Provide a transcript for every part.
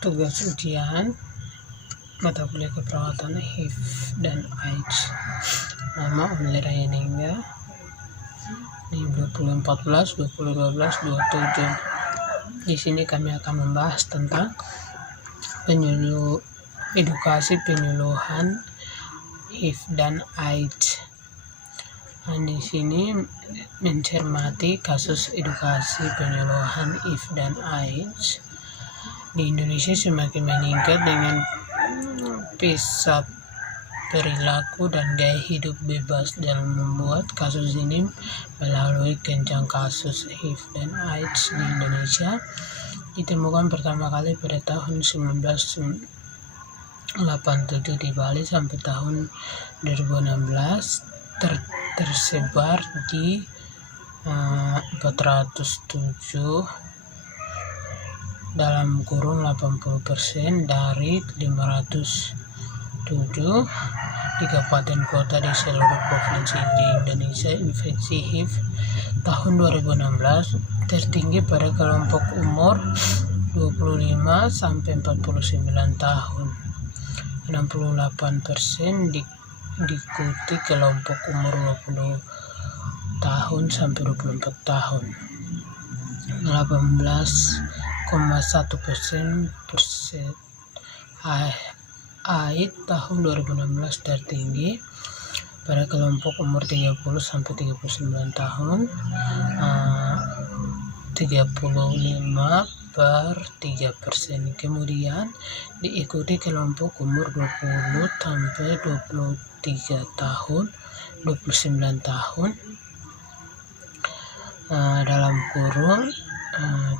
Tugas ujian mata kuliah keperawatan HIV dan AIDS. Nama Only Rainingga di 2014, 2012, 27. Di sini kami akan membahas tentang edukasi penyuluhan HIV dan AIDS. Di sini mencermati kasus edukasi penyuluhan HIV dan AIDS di Indonesia semakin meningkat dengan pesat perilaku dan gaya hidup bebas dalam membuat kasus ini melalui kencang. Kasus HIV dan AIDS di Indonesia ditemukan pertama kali pada tahun 1987 di Bali sampai tahun 2016 tersebar di 407 dalam kurun 80% dari 507 di kabupaten kota di seluruh provinsi di Indonesia. Infeksi HIV tahun 2016 tertinggi pada kelompok umur 25 sampai 49 tahun. 68% diikuti kelompok umur 20 tahun sampai 24 tahun. 18,1% AIDS tahun 2016 tertinggi pada kelompok umur 30 sampai 39 tahun. 35/3%. Kemudian diikuti kelompok umur 20 sampai 23 tahun, 29 tahun dalam kurun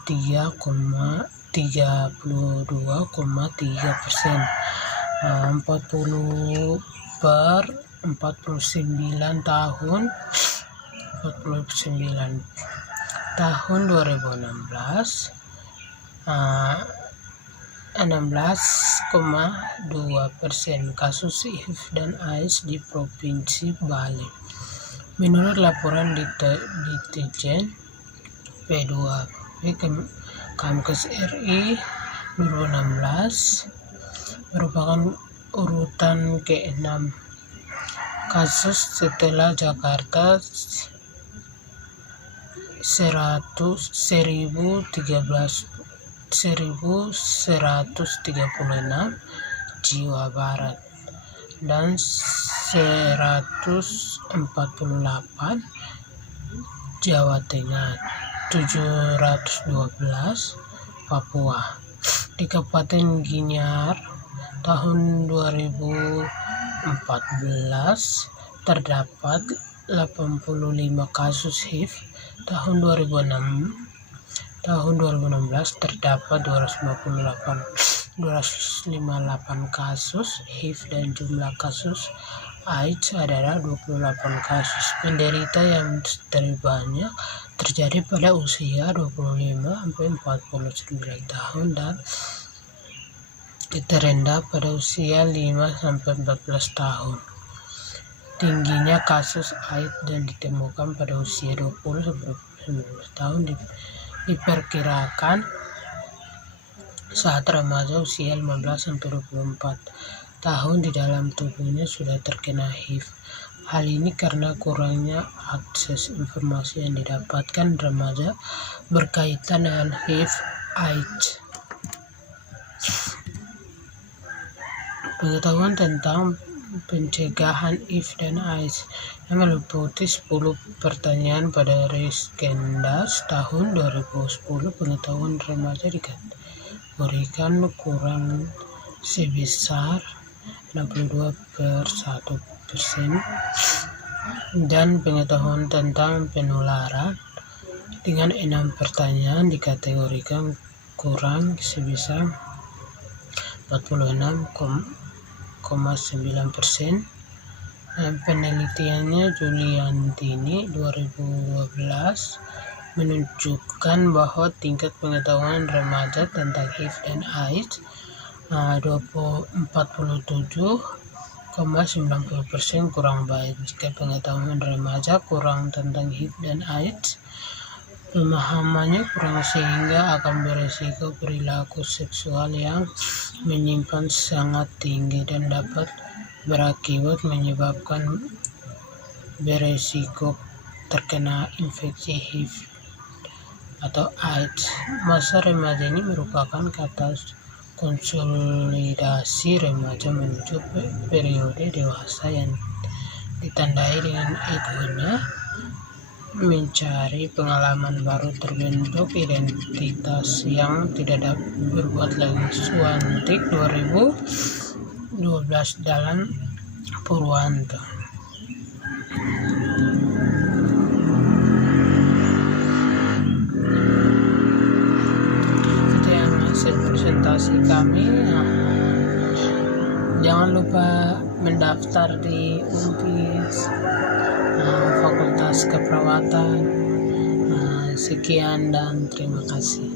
32,3%. 40/49 tahun, 49 tahun 2016 16,2% kasus HIV dan AIDS di Provinsi Bali. Menurut laporan Ditjen P2 Kamkes RI 2016 merupakan urutan ke-6 kasus setelah Jakarta 1136, Jawa Barat dan 148, Jawa Tengah, 712, Papua. Di Kabupaten Gianyar tahun 2014 terdapat 85 kasus HIV. Tahun 2016 terdapat 258 kasus HIV dan jumlah kasus AIDS adalah 28 kasus. Penderita yang terbanyak terjadi pada usia 25 sampai 49 tahun dan terendah pada usia 5 sampai 14 tahun. Tingginya kasus AIDS dan ditemukan pada usia 20 sampai 19 tahun diperkirakan saat remaja usia 15 sampai 24 tahun di dalam tubuhnya sudah terkena HIV. Hal ini karena kurangnya akses informasi yang didapatkan remaja berkaitan dengan HIV AIDS. Pengetahuan tentang pencegahan HIV dan AIDS yang meliputi 10 pertanyaan pada Riskendas tahun 2010. Pengetahuan remaja dikategorikan kurang sebesar 62,1% dan pengetahuan tentang penularan dengan 6 pertanyaan dikategorikan kurang sebesar 46,9%. Penelitiannya Juliantini 2012 menunjukkan bahwa tingkat pengetahuan remaja tentang HIV dan AIDS 47,90% kurang baik. Jika pengetahuan remaja kurang tentang HIV dan AIDS pemahamannya kurang sehingga akan beresiko perilaku seksual yang menyimpan sangat tinggi dan dapat berakibat menyebabkan beresiko terkena infeksi HIV atau AIDS. Masa remaja ini merupakan kata konsolidasi remaja menuju periode dewasa yang ditandai dengan egonya mencari pengalaman baru, terbentuk identitas yang tidak dapat berbuat lagi. Swantik 2012 dalam Purwanto. Itu yang hasil presentasi kami. Jangan lupa mendaftar di UNPIS, Fakultas Keperawatan. Sekian dan terima kasih.